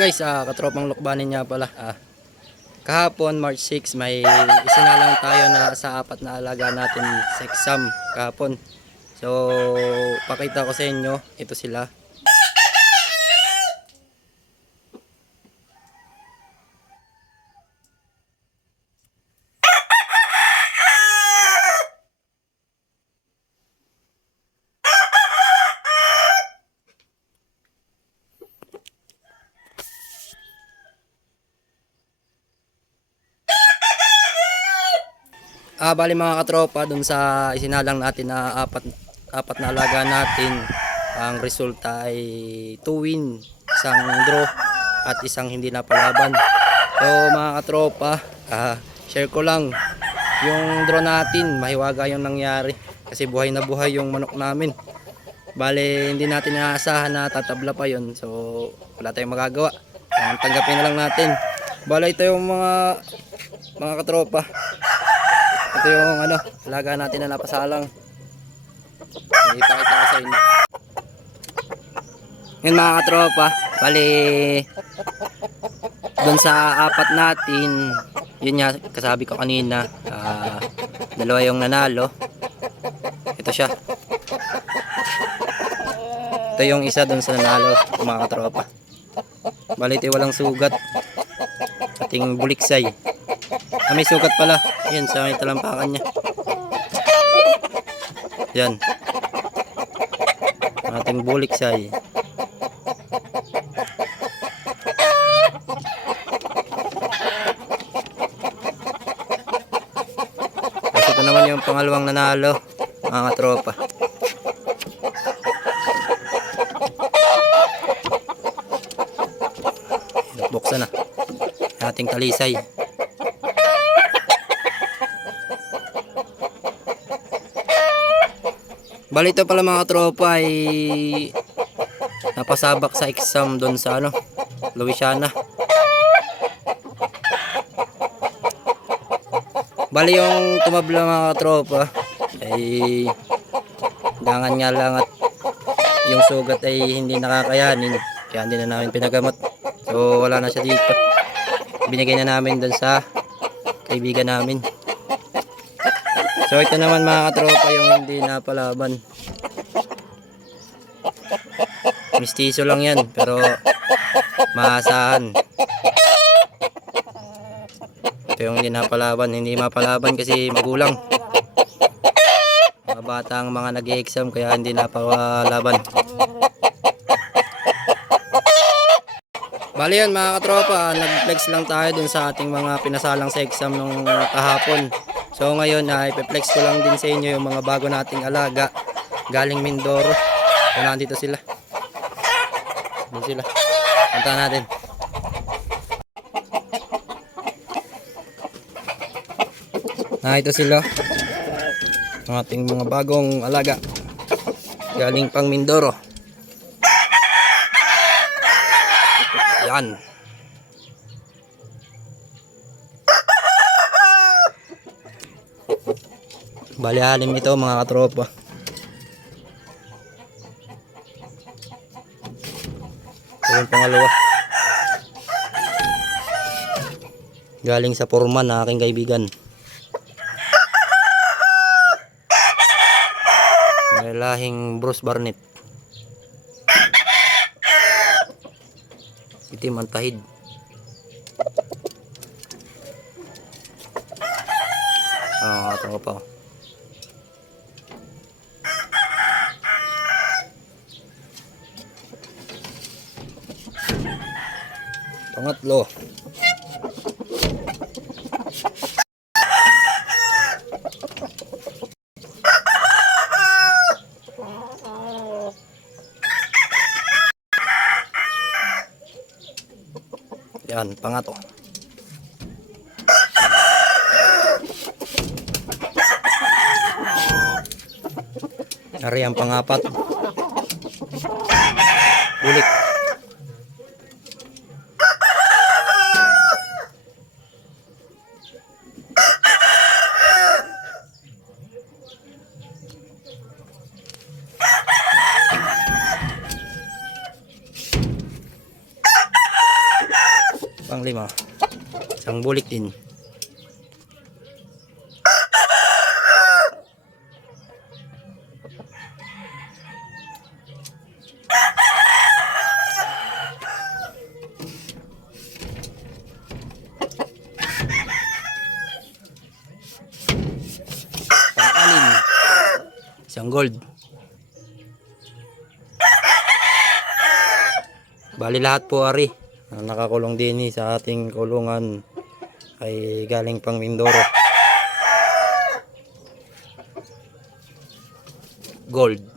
Guys, katropang lukbanin niya pala. Kahapon March 6 may isinalang tayo na sa apat na alaga natin sa exam kahapon. So pakita ko sa inyo, ito sila. Bali mga katropa, dun sa isinalang natin na apat na alaga natin, ang resulta ay 2 win, isang draw at isang hindi napalaban. So mga katropa, share ko lang yung draw natin, mahiwaga yung nangyari kasi buhay na buhay yung manok namin. Bali hindi natin inaasahan na tatabla pa yun, so wala tayong magagawa, tanggapin na lang natin. Bali ito yung mga katropa. Ito yung alaga natin na napasalang. Ipakita ko sa inyo. Ngayon mga katropa, bali doon sa apat natin, yun nga kasabi ko kanina, dalawa yung nanalo. Ito siya. Ito yung isa doon sa nanalo mga katropa. Bali ito walang sugat. Ating buliksay. May sugat pala. Yan sa may talampakan niya. Yan. Ating buliksay. Kasi ito naman yung pangalawang nanalo, mga tropa. Buksan na. Ating talisay. Bali ito pala mga tropa ay napasabak sa exam doon sa Louisiana. Bali yung tumabla mga tropa ay dangan nga lang at yung sugat ay hindi nakakayanin, kaya hindi na namin pinagamot. So wala na siya dito. Binigay na namin doon sa kaibigan namin. So ito naman mga katropa yung hindi napalaban. Mistiso lang yan pero maasahan. Ito yung hindi napalaban. Hindi mapalaban kasi magulang. Mga batang mga nag-e-exam kaya hindi napalaban. Bali yan mga katropa, nag-flex lang tayo dun sa ating mga pinasalang sa exam nung kahapon. So ngayon ipe-flex ko lang din sa inyo yung mga bago nating alaga galing Mindoro. So nandito sila. Doon sila. Punta natin. Ito sila. Ang ating mga bagong alaga galing pang Mindoro. Yan. Bali halim ito mga katropa. Ito yung pangalawa. Galing sa Foreman na aking kaibigan. May lahing Bruce Barnett. Itim ang tahid. Katropa. Pangatlo. Yan, pangatlo. Ari ang pangapat. Bulik. 5. Isang bulik din. Pang-anim, isang gold. Bali lahat po ari na nakakulong din sa ating kulungan ay galing pang Mindoro. Gold.